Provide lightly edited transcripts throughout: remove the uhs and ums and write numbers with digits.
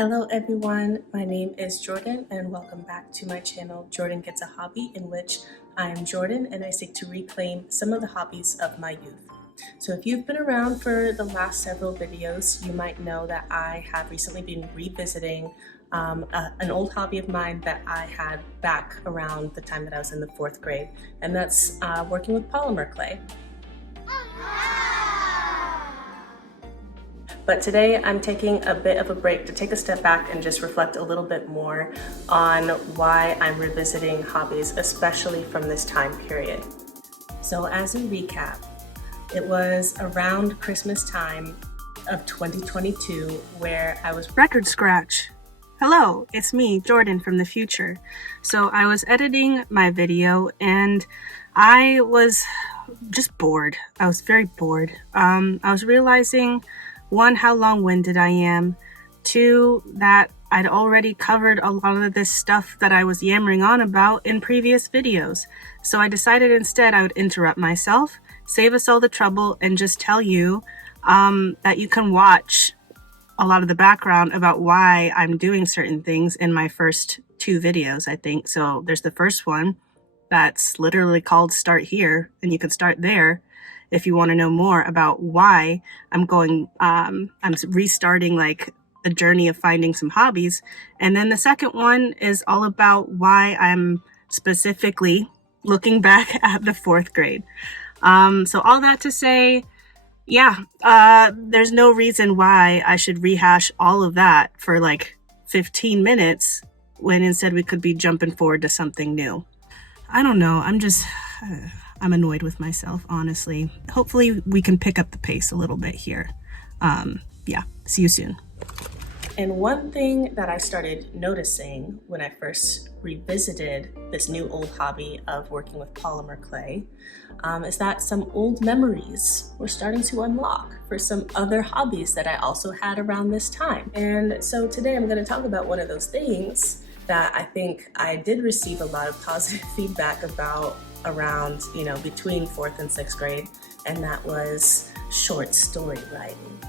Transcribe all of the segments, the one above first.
Hello everyone, my name is Jordan and welcome back to my channel Jordan Gets a Hobby, in which I am Jordan and I seek to reclaim some of the hobbies of my youth. So if you've been around for the last several videos, you might know that I have recently been revisiting an old hobby of mine that I had back around the time that I was in the 4th grade, and that's working with polymer clay. But today I'm taking a bit of a break to take a step back and just reflect a little bit more on why I'm revisiting hobbies, especially from this time period. So as a recap, it was around Christmas time of 2022 where I was record scratch. Hello, it's me, Jordan from the future. So I was editing my video and I was just bored. I was very bored. I was realizing, one, how long-winded I am. Two, that I'd already covered a lot of this stuff that I was yammering on about in previous videos. So I decided instead I would interrupt myself, save us all the trouble, and just tell you that you can watch a lot of the background about why I'm doing certain things in my first 2 videos, I think. So there's the first one that's literally called Start Here, and you can start there if you want to know more about why I'm restarting like the journey of finding some hobbies. And then the second one is all about why I'm specifically looking back at the 4th grade. So all that to say, yeah, there's no reason why I should rehash all of that for like 15 minutes when instead we could be jumping forward to something new. I don't know, I'm annoyed with myself, honestly. Hopefully we can pick up the pace a little bit here. Yeah, see you soon. And one thing that I started noticing when I first revisited this new old hobby of working with polymer clay is that some old memories were starting to unlock for some other hobbies that I also had around this time. And so today I'm going to talk about one of those things that I think I did receive a lot of positive feedback about around, between 4th and 6th grade, and that was short story writing.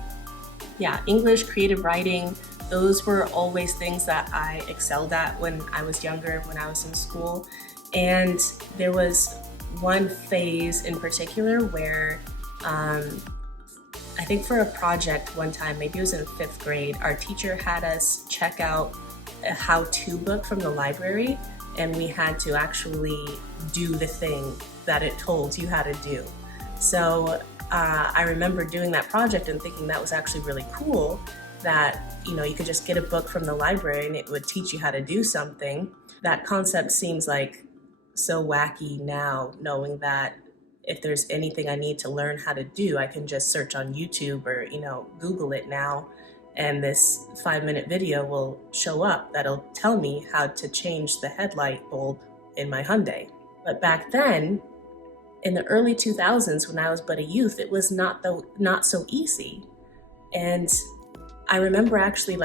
Yeah, English, creative writing, those were always things that I excelled at when I was younger, when I was in school. And there was one phase in particular where I think for a project one time, maybe it was in 5th grade, our teacher had us check out a how-to book from the library, and we had to actually do the thing that it told you how to do. So I remember doing that project and thinking that was actually really cool, that you could just get a book from the library and it would teach you how to do something. That concept seems like so wacky now, knowing that if there's anything I need to learn how to do, I can just search on YouTube or Google it now, and this 5-minute video will show up that'll tell me how to change the headlight bulb in my Hyundai. But back then, in the early 2000s, when I was but a youth, it was not so easy. And I remember actually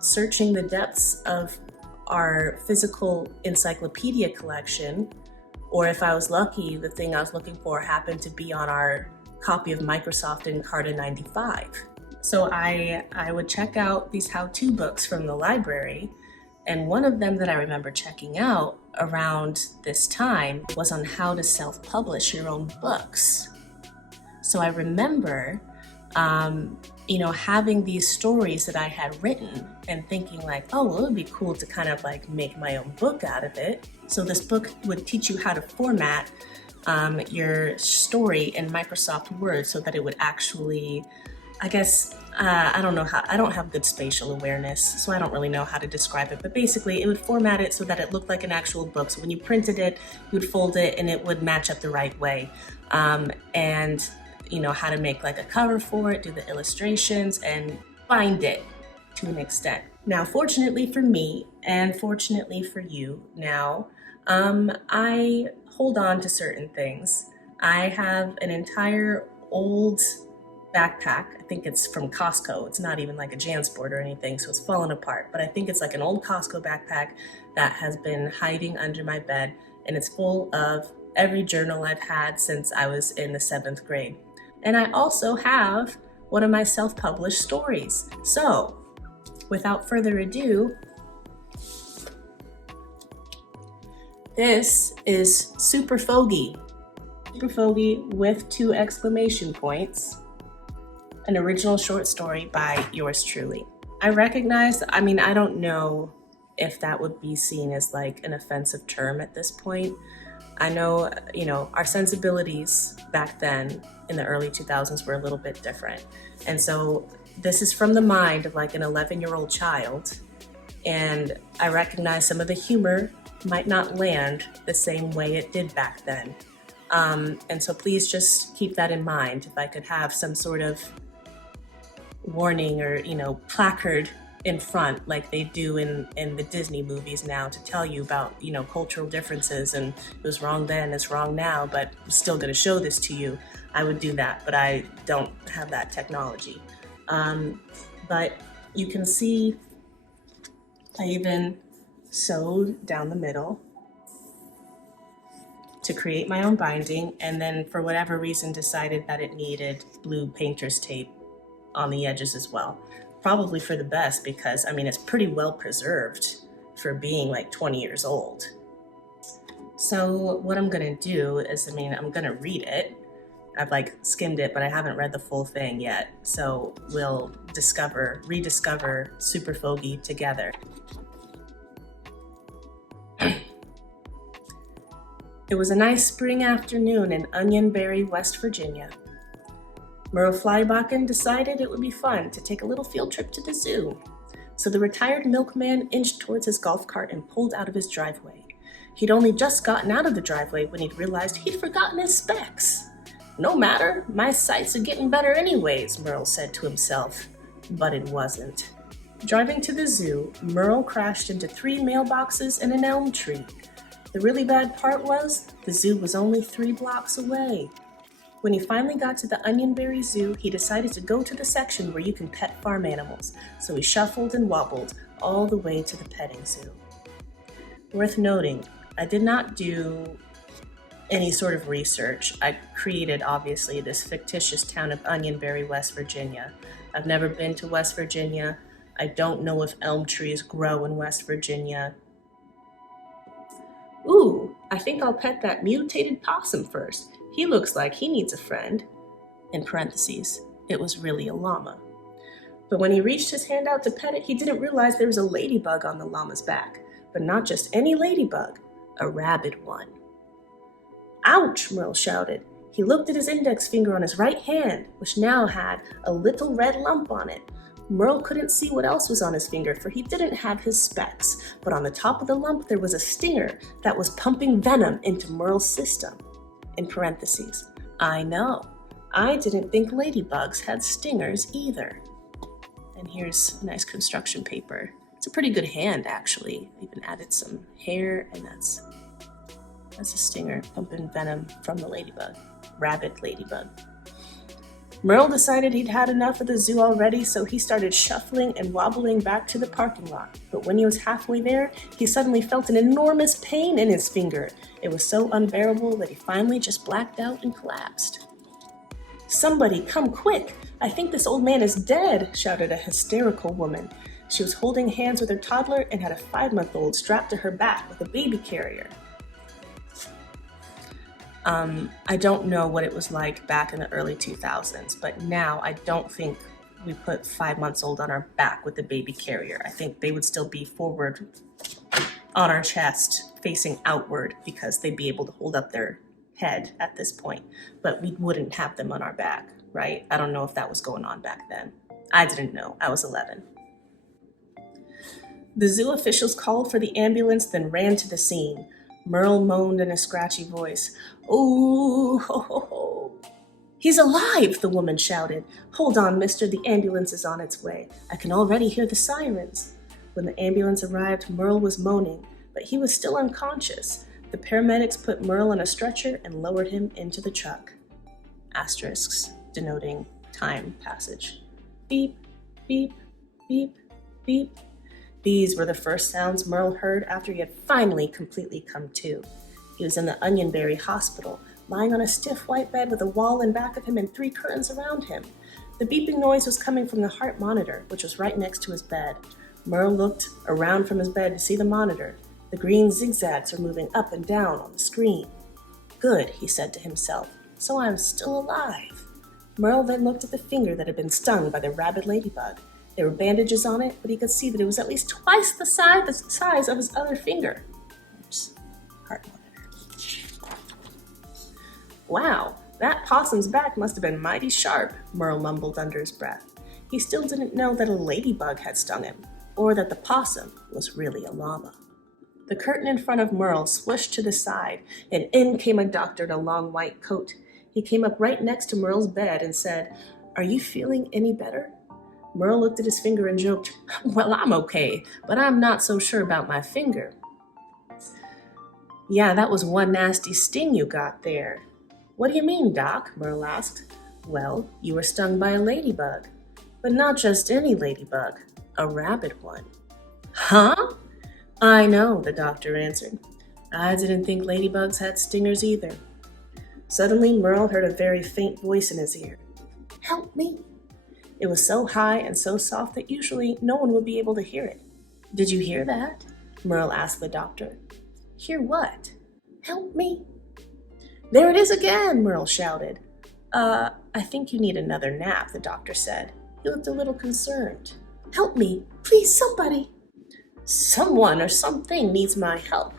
searching the depths of our physical encyclopedia collection, or if I was lucky, the thing I was looking for happened to be on our copy of Microsoft Encarta 95. So I would check out these how-to books from the library, and one of them that I remember checking out around this time was on how to self-publish your own books. So I remember, having these stories that I had written and thinking oh, well, it would be cool to kind of make my own book out of it. So this book would teach you how to format your story in Microsoft Word so that it would actually, I guess, I don't have good spatial awareness, so I don't really know how to describe it, but basically it would format it so that it looked like an actual book. So when you printed it, you would fold it and it would match up the right way. And how to make a cover for it, do the illustrations, and bind it to an extent. Now, fortunately for me, and fortunately for you now, I hold on to certain things. I have an entire old backpack. I think it's from Costco. It's not even like a JanSport or anything, so it's fallen apart. But I think it's like an old Costco backpack that has been hiding under my bed, and it's full of every journal I've had since I was in the 7th grade. And I also have one of my self-published stories. So without further ado, this is Super Fogie. Super Fogie with 2 exclamation points. An original short story by yours truly. I recognize, I don't know if that would be seen as like an offensive term at this point. I know, our sensibilities back then in the early 2000s were a little bit different. And so this is from the mind of like an 11-year-old child. And I recognize some of the humor might not land the same way it did back then. And so please just keep that in mind. If I could have some sort of warning or, placard in front like they do in the Disney movies now to tell you about, cultural differences and it was wrong then, it's wrong now, but I'm still gonna show this to you, I would do that, but I don't have that technology. But you can see I even sewed down the middle to create my own binding, and then for whatever reason decided that it needed blue painter's tape on the edges as well. Probably for the best because, it's pretty well preserved for being like 20 years old. So what I'm gonna do is, I'm gonna read it. I've skimmed it, but I haven't read the full thing yet. So we'll rediscover Super Fogie together. It was a nice spring afternoon in Onionberry, West Virginia. Merle Flybakken decided it would be fun to take a little field trip to the zoo. So the retired milkman inched towards his golf cart and pulled out of his driveway. He'd only just gotten out of the driveway when he'd realized he'd forgotten his specs. No matter, my sights are getting better anyways, Merle said to himself. But it wasn't. Driving to the zoo, Merle crashed into 3 mailboxes and an elm tree. The really bad part was, the zoo was only 3 blocks away. When he finally got to the Onionberry Zoo, he decided to go to the section where you can pet farm animals, so he shuffled and wobbled all the way to the petting zoo. Worth noting, I did not do any sort of research. I created, obviously, this fictitious town of Onionberry, West Virginia. I've never been to West Virginia. I don't know if elm trees grow in West Virginia. Ooh, I think I'll pet that mutated possum first. He looks like he needs a friend. In parentheses, it was really a llama. But when he reached his hand out to pet it, he didn't realize there was a ladybug on the llama's back. But not just any ladybug, a rabid one. Ouch, Merle shouted. He looked at his index finger on his right hand, which now had a little red lump on it. Merle couldn't see what else was on his finger, for he didn't have his specs. But on the top of the lump, there was a stinger that was pumping venom into Merle's system. In parentheses, I know. I didn't think ladybugs had stingers either. And here's a nice construction paper. It's a pretty good hand, actually. I even added some hair, and that's a stinger pumping venom from the ladybug. Rabid ladybug. Merle decided he'd had enough of the zoo already, so he started shuffling and wobbling back to the parking lot. But when he was halfway there, he suddenly felt an enormous pain in his finger. It was so unbearable that he finally just blacked out and collapsed. Somebody, come quick! I think this old man is dead, shouted a hysterical woman. She was holding hands with her toddler and had a 5-month-old strapped to her back with a baby carrier. I don't know what it was like back in the early 2000s, but now I don't think we put 5 months old on our back with the baby carrier. I think they would still be forward on our chest, facing outward, because they'd be able to hold up their head at this point, but we wouldn't have them on our back, right? I don't know if that was going on back then. I didn't know. I was 11. The zoo officials called for the ambulance, then ran to the scene. Merle moaned in a scratchy voice. "Oh, ho, ho, ho." "He's alive," the woman shouted. "Hold on, mister, the ambulance is on its way. I can already hear the sirens." When the ambulance arrived, Merle was moaning, but he was still unconscious. The paramedics put Merle on a stretcher and lowered him into the truck. Asterisks denoting time passage. Beep, beep, beep, beep. These were the first sounds Merle heard after he had finally completely come to. He was in the Onionberry Hospital, lying on a stiff white bed with a wall in back of him and 3 curtains around him. The beeping noise was coming from the heart monitor, which was right next to his bed. Merle looked around from his bed to see the monitor. The green zigzags were moving up and down on the screen. Good, he said to himself, so I'm still alive. Merle then looked at the finger that had been stung by the rabid ladybug. There were bandages on it, but he could see that it was at least twice the size of his other finger. Oops, heart monitor. Wow, that possum's back must have been mighty sharp, Merle mumbled under his breath. He still didn't know that a ladybug had stung him, or that the possum was really a llama. The curtain in front of Merle swished to the side, and in came a doctor in a long white coat. He came up right next to Merle's bed and said, "Are you feeling any better?" Merle looked at his finger and joked, "Well, I'm okay, but I'm not so sure about my finger." "Yeah, that was one nasty sting you got there." "What do you mean, Doc?" Merle asked. "Well, you were stung by a ladybug. But not just any ladybug, a rabid one." "Huh?" "I know," the doctor answered. "I didn't think ladybugs had stingers either." Suddenly, Merle heard a very faint voice in his ear. "Help me." It was so high and so soft that usually no one would be able to hear it. "Did you hear that?" Merle asked the doctor. "Hear what?" "Help me." "There it is again," Merle shouted. I think you need another nap," the doctor said. He looked a little concerned. "Help me, please, somebody." "Someone or something needs my help."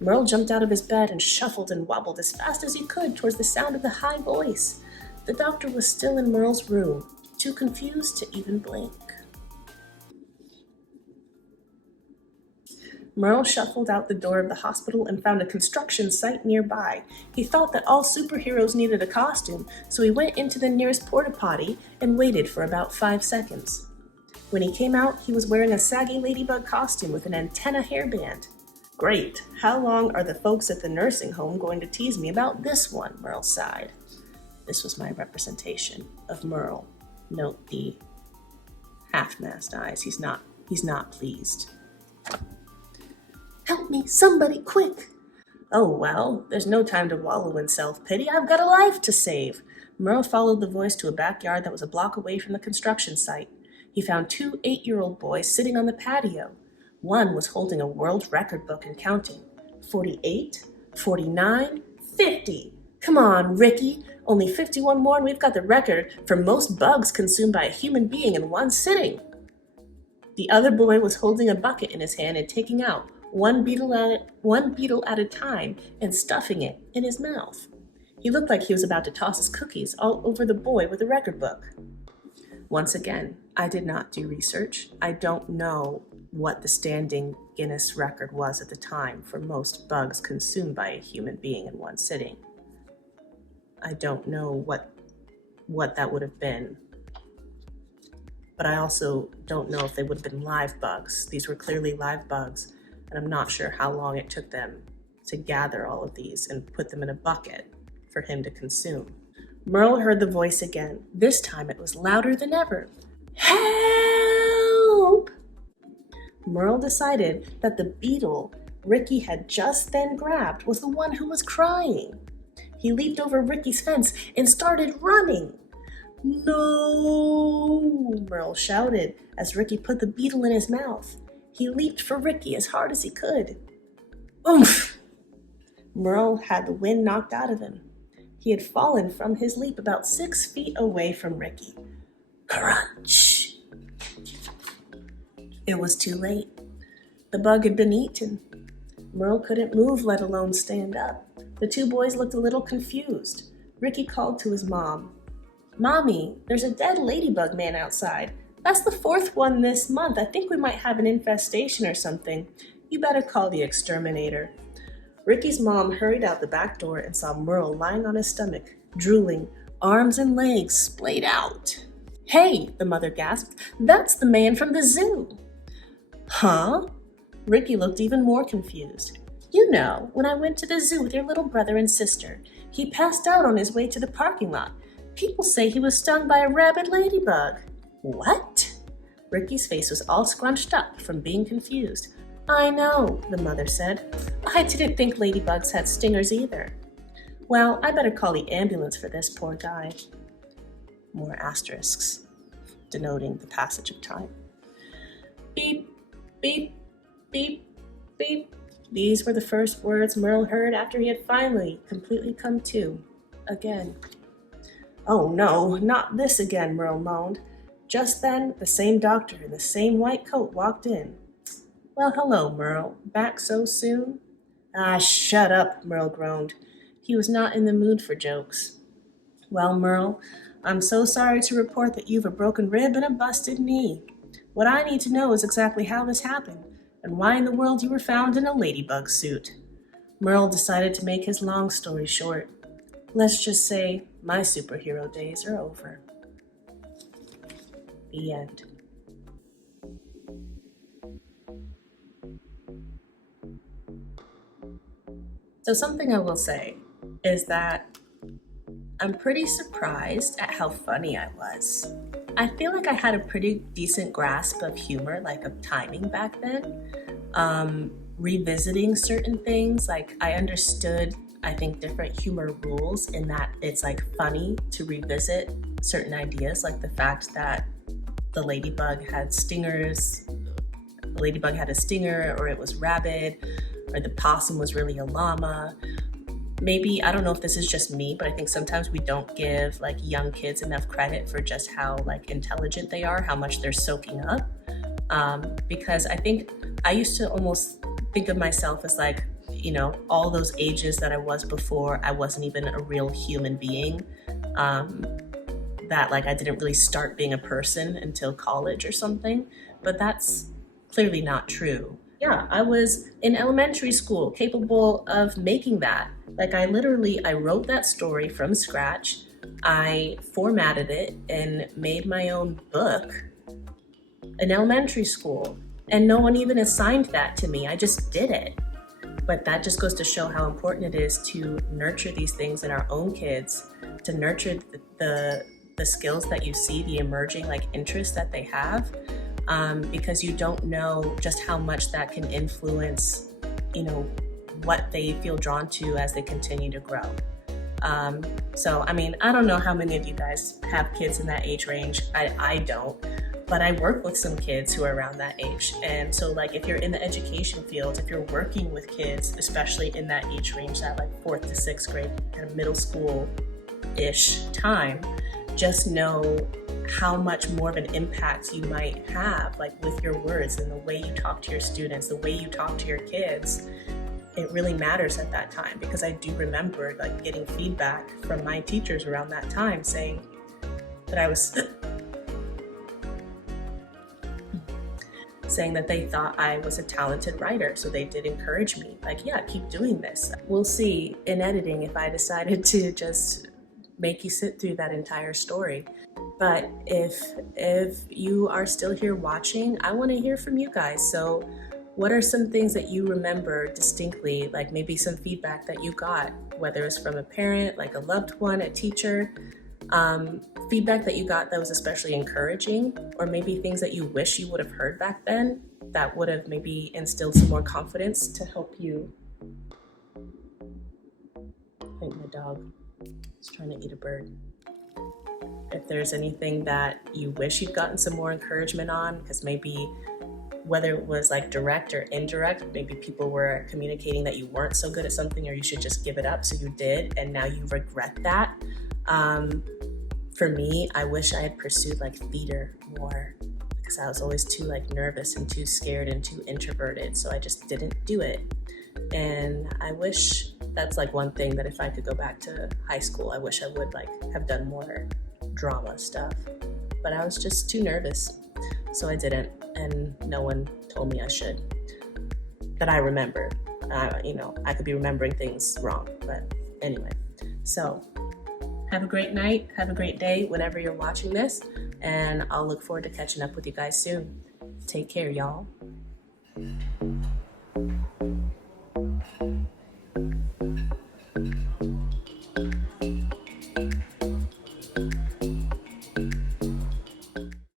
Merle jumped out of his bed and shuffled and wobbled as fast as he could towards the sound of the high voice. The doctor was still in Merle's room, too confused to even blink. Merle shuffled out the door of the hospital and found a construction site nearby. He thought that all superheroes needed a costume, so he went into the nearest porta potty and waited for about 5 seconds. When he came out, he was wearing a saggy ladybug costume with an antenna hairband. "Great, how long are the folks at the nursing home going to tease me about this one?" Merle sighed. This was my representation of Merle. Note the half-mast eyes. He's not pleased. "Help me, somebody, quick." "Oh, well, there's no time to wallow in self-pity. I've got a life to save." Merle followed the voice to a backyard that was a block away from the construction site. He found 2 8-year-old boys sitting on the patio. One was holding a world record book and counting. 48, 49, 50. "Come on, Ricky. Only 51 more and we've got the record for most bugs consumed by a human being in one sitting." The other boy was holding a bucket in his hand and taking out one beetle at a time and stuffing it in his mouth. He looked like he was about to toss his cookies all over the boy with the record book. Once again, I did not do research. I don't know what the standing Guinness record was at the time for most bugs consumed by a human being in one sitting. I don't know what that would have been. But I also don't know if they would have been live bugs. These were clearly live bugs, and I'm not sure how long it took them to gather all of these and put them in a bucket for him to consume. Merle heard the voice again. This time it was louder than ever. "Help!" Merle decided that the beetle Ricky had just then grabbed was the one who was crying. He leaped over Ricky's fence and started running. "No!" Merle shouted as Ricky put the beetle in his mouth. He leaped for Ricky as hard as he could. Oomph! Merle had the wind knocked out of him. He had fallen from his leap about 6 feet away from Ricky. Crunch! It was too late. The bug had been eaten. Merle couldn't move, let alone stand up. The 2 boys looked a little confused. Ricky called to his mom. "Mommy, there's a dead ladybug man outside. That's the 4th one this month. I think we might have an infestation or something. You better call the exterminator." Ricky's mom hurried out the back door and saw Merle lying on his stomach, drooling, arms and legs splayed out. "Hey," the mother gasped, "that's the man from the zoo." "Huh?" Ricky looked even more confused. "You know, when I went to the zoo with your little brother and sister, he passed out on his way to the parking lot. People say he was stung by a rabid ladybug." "What?" Ricky's face was all scrunched up from being confused. "I know," the mother said. "I didn't think ladybugs had stingers either." "Well, I better call the ambulance for this poor guy." More asterisks, denoting the passage of time. "Beep, Beep, beep, beep. These were the first words Merle heard after he had finally completely come to. Again. Oh no, not this again, Merle moaned. Just then, the same doctor in the same white coat walked in. Well, hello, Merle. Back so soon? Ah, shut up, Merle groaned. He was not in the mood for jokes. Well, Merle, I'm so sorry to report that you've a broken rib and a busted knee. What I need to know is exactly how this happened, and why in the world you were found in a ladybug suit. Merle decided to make his long story short. Let's just say my superhero days are over. The end. So something I will say is that I'm pretty surprised at how funny I was. I feel like I had a pretty decent grasp of humor, like of timing back then. Revisiting certain things, like I understood, I think, different humor rules in that it's like funny to revisit certain ideas, like the fact that the ladybug had stingers, the ladybug had a stinger, or it was rabid, or the possum was really a llama. Maybe, I don't know if this is just me, but I think sometimes we don't give like young kids enough credit for just how like intelligent they are, how much they're soaking up. Because I think I used to almost think of myself as like, you know, all those ages that I was before I wasn't even a real human being. That like I didn't really start being a person until college or something, but that's clearly not true. Yeah, I was in elementary school capable of making that. Like I wrote that story from scratch. I formatted it and made my own book in elementary school. And no one even assigned that to me. I just did it. But that just goes to show how important it is to nurture these things in our own kids, to nurture the skills that you see, the emerging like interests that they have, because you don't know just how much that can influence, you know, what they feel drawn to as they continue to grow. So, I mean, I don't know how many of you guys have kids in that age range. I don't, but I work with some kids who are around that age. And so like, if you're in the education field, if you're working with kids, especially in that age range, that like 4th to 6th grade, kind of middle school-ish time, just know how much more of an impact you might have like with your words and the way you talk to your students, the way you talk to your kids. It really matters at that time, because I do remember like getting feedback from my teachers around that time saying that I was saying that they thought I was a talented writer. So they did encourage me, like, yeah, keep doing this. We'll see in editing if I decided to just make you sit through that entire story. But if you are still here watching, I want to hear from you guys. So what are some things that you remember distinctly, like maybe some feedback that you got, whether it's from a parent, like a loved one, a teacher, feedback that you got that was especially encouraging, or maybe things that you wish you would have heard back then that would have maybe instilled some more confidence to help you. I think my dog is trying to eat a bird. If there's anything that you wish you'd gotten some more encouragement on, because maybe whether it was like direct or indirect, maybe people were communicating that you weren't so good at something or you should just give it up, so you did, and now you regret that. For me, I wish I had pursued like theater more, because I was always too like nervous and too scared and too introverted, so I just didn't do it. And I wish that's like one thing that if I could go back to high school, I wish I would like have done more drama stuff, but I was just too nervous, so I didn't, and no one told me I should, that I remember. I could be remembering things wrong, but anyway. So have a great night, have a great day whenever you're watching this, and I'll look forward to catching up with you guys soon. Take care, y'all.